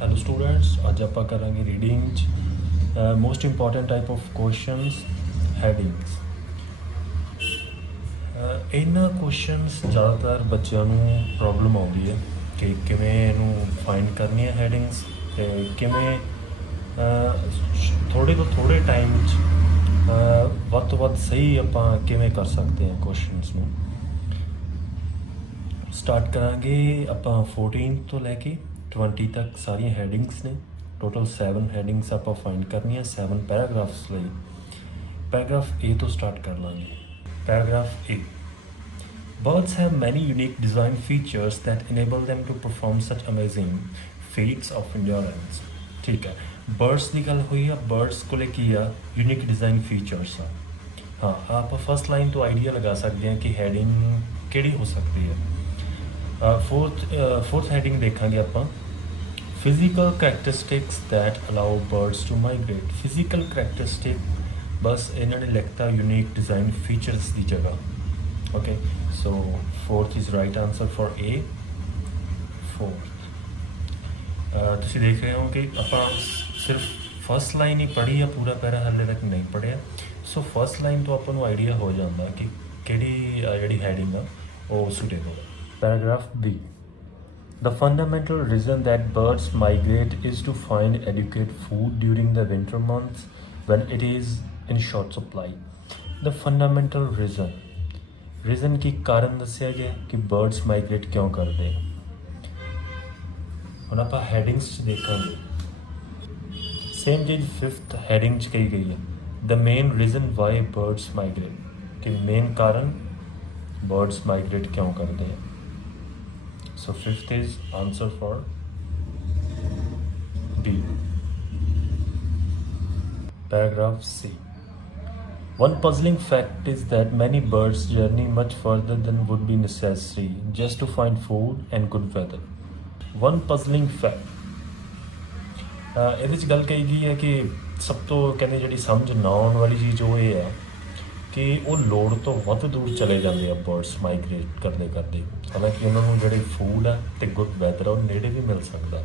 Hello students, अज आप करांगे reading most important type of questions headings. इन्हां क्वेश्चंस ज़्यादातर बच्चों ਨੂੰ प्रॉब्लम आती है कि किवें ਇਹਨੂੰ फाइंड करनी है हैडिंग्स ਤੇ ਕਿਵੇਂ ਥੋੜੇ ਤੋਂ ਥੋੜੇ ਟਾਈਮ 'ਚ ਵੱਧ ਤੋਂ ਵੱਧ ਸਹੀ ਆਪਾਂ ਕਿਵੇਂ ਕਰ ਸਕਦੇ ਹਾਂ ਕੁਐਸਚਨਸ ਨੂੰ। ਸਟਾਰਟ ਕਰਾਂਗੇ ਆਪਾਂ 14 ਤੋਂ ਲੈ ਕੇ 20 ਤੱਕ ਸਾਰੀਆਂ ਹੈਡਿੰਗਸ ਨੇ। ਟੋਟਲ 7 ਹੈਡਿੰਗਸ ਆਪਾਂ ਫਾਈਂਡ ਕਰਨੀਆਂ 7 ਪੈਰਾਗ੍ਰਾਫਸ ਲਈ। ਪੈਰਾਗ੍ਰਾਫ ਏ ਤੋਂ ਸਟਾਰਟ ਕਰ ਲਾਂਗੇ। Paragraph A, birds have many unique design features that enable them to perform such amazing feats of endurance। ठीक है, बर्ड्स की गल हुई है। बर्ड्स को की आ यूनिक डिज़ाइन फीचर्स आ। हाँ, आप फर्स्ट लाइन तो आइडिया लगा सकते हैं कि हैडिंग किहड़ी हो सकती है। फोर्थ हैडिंग देखेंगे आप, physical characteristics that allow birds to migrate. Physical characteristic बस इन्होंने लिखता यूनिक डिज़ाइन फीचर्स की जगह। Okay, so fourth is right answer for A. Fourth तुम देख रहे हो कि आप सिर्फ फर्स्ट लाइन ही पढ़ी है, पूरा पैरा हाले तक नहीं पढ़िया। सो फर्स्ट लाइन तो आपको आइडिया हो जाता कि किहड़ी जिहड़ी हैडिंग आ वो सूटेबल है। Paragraph B, the fundamental reason that birds migrate is to find adequate food during the winter months when it is in short supply। the fundamental reason की कारण दसिया गया कि birds migrate क्यों करते हैं। ਹੁਣ ਆਪਾਂ ਹੈਡਿੰਗਸ 'ਚ ਦੇਖਾਂਗੇ। ਸੇਮ ਚੀਜ਼ ਫਿਫਥ ਹੈਡਿੰਗ 'ਚ ਕਹੀ ਗਈ ਹੈ, the main reason why birds migrate, ਕਿ ਮੇਨ ਕਾਰਨ ਬਰਡਸ ਮਾਈਗ੍ਰੇਟ ਕਿਉਂ ਕਰਦੇ हैं। So fifth is answer for B. Paragraph C, one puzzling fact is that many birds journey much further than would be necessary just to find food and good weather। one puzzling fact, ਇਹਦੇ 'ਚ ਗੱਲ ਕਹੀ ਗਈ ਹੈ ਕਿ ਸਭ ਤੋਂ ਕਹਿੰਦੇ ਜਿਹੜੀ ਸਮਝ ਨਾ ਆਉਣ ਵਾਲੀ ਚੀਜ਼ ਉਹ ਇਹ ਆ ਕਿ ਉਹ ਲੋੜ ਤੋਂ ਵੱਧ ਦੂਰ ਚਲੇ ਜਾਂਦੇ ਆ ਬਰਡਸ ਮਾਈਗ੍ਰੇਟ ਕਰਦੇ ਕਰਦੇ। ਹਾਲਾਂਕਿ ਉਹਨਾਂ ਨੂੰ ਜਿਹੜੇ ਫੂਡ ਆ ਅਤੇ ਗੁੱਡ ਵੈਦਰ ਆ ਉਹ ਨੇੜੇ ਵੀ ਮਿਲ ਸਕਦਾ।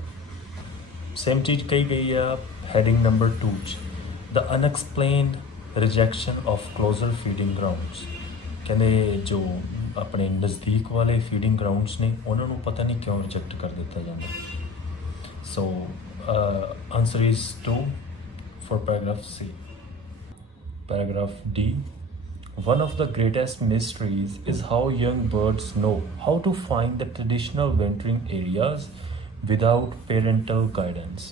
ਸੇਮ ਚੀਜ਼ ਕਹੀ ਗਈ ਆ ਹੈਡਿੰਗ ਨੰਬਰ 2 'ਚ, the unexplained rejection of closure feeding grounds. ਕਹਿੰਦੇ ਜੋ ਆਪਣੇ ਨਜ਼ਦੀਕ ਵਾਲੇ ਫੀਡਿੰਗ ਗਰਾਊਂਡਸ ਨੇ ਉਹਨਾਂ ਨੂੰ ਪਤਾ ਨਹੀਂ ਕਿਉਂ ਰਿਜੈਕਟ ਕਰ ਦਿੱਤਾ ਜਾਂਦਾ। So answer is 2 for paragraph C. Paragraph D, one of the greatest mysteries is how young birds know how to find the traditional wintering areas without parental guidance।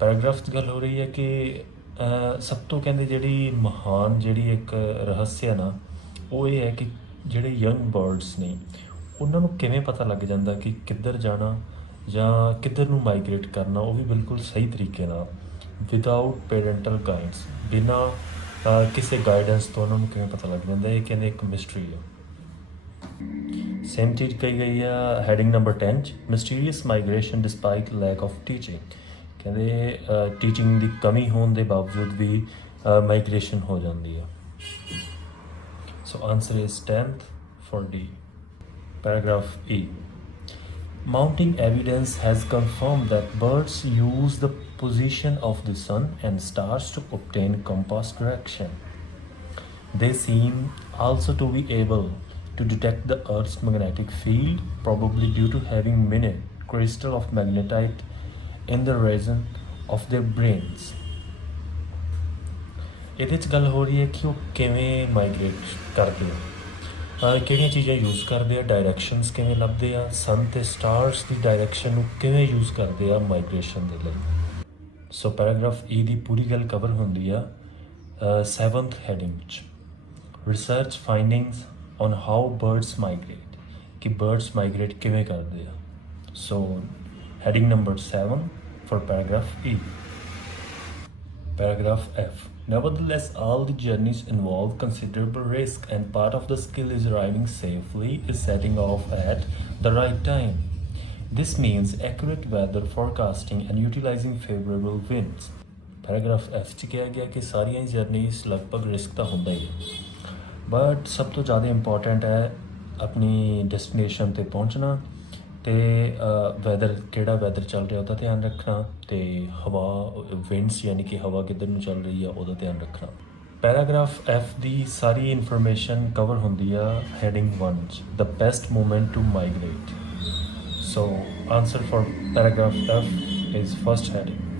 Paragraph 'ਚ ਗੱਲ ਹੋ ਰਹੀ ਹੈ ਕਿ ਸਭ ਤੋਂ ਕਹਿੰਦੇ ਜਿਹੜੀ ਮਹਾਨ ਜਿਹੜੀ ਇੱਕ ਰਹੱਸ ਨਾ ਉਹ ਇਹ ਹੈ ਕਿ ਜਿਹੜੇ ਯੰਗ ਬਰਡਸ ਨੇ ਉਹਨਾਂ ਨੂੰ ਕਿਵੇਂ ਪਤਾ ਲੱਗ ਜਾਂਦਾ ਕਿ ਕਿੱਧਰ ਜਾਣਾ ਜਾਂ ਕਿੱਧਰ ਨੂੰ ਮਾਈਗ੍ਰੇਟ ਕਰਨਾ, ਉਹ ਵੀ ਬਿਲਕੁਲ ਸਹੀ ਤਰੀਕੇ ਨਾਲ ਵਿਦਾਊਟ ਪੇਰੈਂਟਲ ਗਾਈਡਸ, ਬਿਨਾਂ ਕਿਸੇ ਗਾਈਡੈਂਸ ਤੋਂ ਉਹਨਾਂ ਨੂੰ ਕਿਵੇਂ ਪਤਾ ਲੱਗ ਜਾਂਦਾ। ਇਹ ਕਹਿੰਦੇ ਇੱਕ ਮਿਸਟਰੀ ਆ। ਸੇਮ ਚੀਜ਼ ਕਹੀ ਗਈ ਆ ਹੈਡਿੰਗ ਨੰਬਰ 10 'ਚ, mysterious migration despite lack of teaching. ਕਹਿੰਦੇ ਟੀਚਿੰਗ ਦੀ ਕਮੀ ਹੋਣ ਦੇ ਬਾਵਜੂਦ ਵੀ ਮਾਈਗ੍ਰੇਸ਼ਨ ਹੋ ਜਾਂਦੀ ਆ। So answer is 10th for D. Paragraph E, mounting evidence has confirmed that birds use the position of the sun and stars to obtain compass direction। They seem also to be able to detect the Earth's magnetic field, probably due to having minute crystal of magnetite in the region of their brains। ਇਹਦੇ 'ਚ ਗੱਲ ਹੋ ਰਹੀ ਹੈ ਕਿ ਉਹ ਕਿਵੇਂ migrate ਕਰਦੇ ਆ, ਕਿਹੜੀਆਂ ਚੀਜ਼ਾਂ ਯੂਜ਼ ਕਰਦੇ ਆ, ਡਾਇਰੈਕਸ਼ਨਸ ਕਿਵੇਂ ਲੱਭਦੇ ਆ, ਸਨ ਅਤੇ ਸਟਾਰਸ ਦੀ ਡਾਇਰੈਕਸ਼ਨ ਨੂੰ ਕਿਵੇਂ ਯੂਜ਼ ਕਰਦੇ ਆ ਮਾਈਗ੍ਰੇਸ਼ਨ ਦੇ ਲਈ। ਸੋ ਪੈਰਾਗ੍ਰਾਫ ਈ ਦੀ ਪੂਰੀ ਗੱਲ ਕਵਰ ਹੁੰਦੀ ਆ 7th ਹੈਡਿੰਗ 'ਚ, research findings on how birds migrate, ਕਿ ਬਰਡਸ ਮਾਈਗ੍ਰੇਟ ਕਿਵੇਂ ਕਰਦੇ ਆ। So heading number 7 for paragraph E. Paragraph F, nevertheless all the journeys involve considerable risk and part of the skill is arriving safely is setting off at the right time। this means accurate weather forecasting and utilizing favorable winds। Paragraph F 'ਚ ਕਿਹਾ ਗਿਆ ਕਿ ਸਾਰੀਆਂ journeys ਲਗਭਗ risk ਤਾਂ ਹੁੰਦਾ ਹੀ ਹੈ, but ਸਭ ਤੋਂ ਜ਼ਿਆਦਾ ਇੰਪੋਰਟੈਂਟ ਹੈ ਆਪਣੀ ਡੈਸਟੀਨੇਸ਼ਨ 'ਤੇ ਪਹੁੰਚਣਾ ਤੇ ਵੈਦਰ ਕਿਹੜਾ ਵੈਦਰ ਚੱਲ ਰਿਹਾ ਉਹਦਾ ਧਿਆਨ ਰੱਖਣਾ, ਤੇ ਹਵਾ ਵਿੰਡਸ ਯਾਨੀ ਕਿ ਹਵਾ ਕਿੱਧਰ ਨੂੰ ਚੱਲ ਰਹੀ ਆ ਉਹਦਾ ਧਿਆਨ ਰੱਖਣਾ। ਪੈਰਾਗ੍ਰਾਫ F ਦੀ ਸਾਰੀ ਇਨਫੋਰਮੇਸ਼ਨ ਕਵਰ ਹੁੰਦੀ ਆ ਹੈਡਿੰਗ 1 'ਚ, the best moment to migrate. So answer for paragraph F is first heading.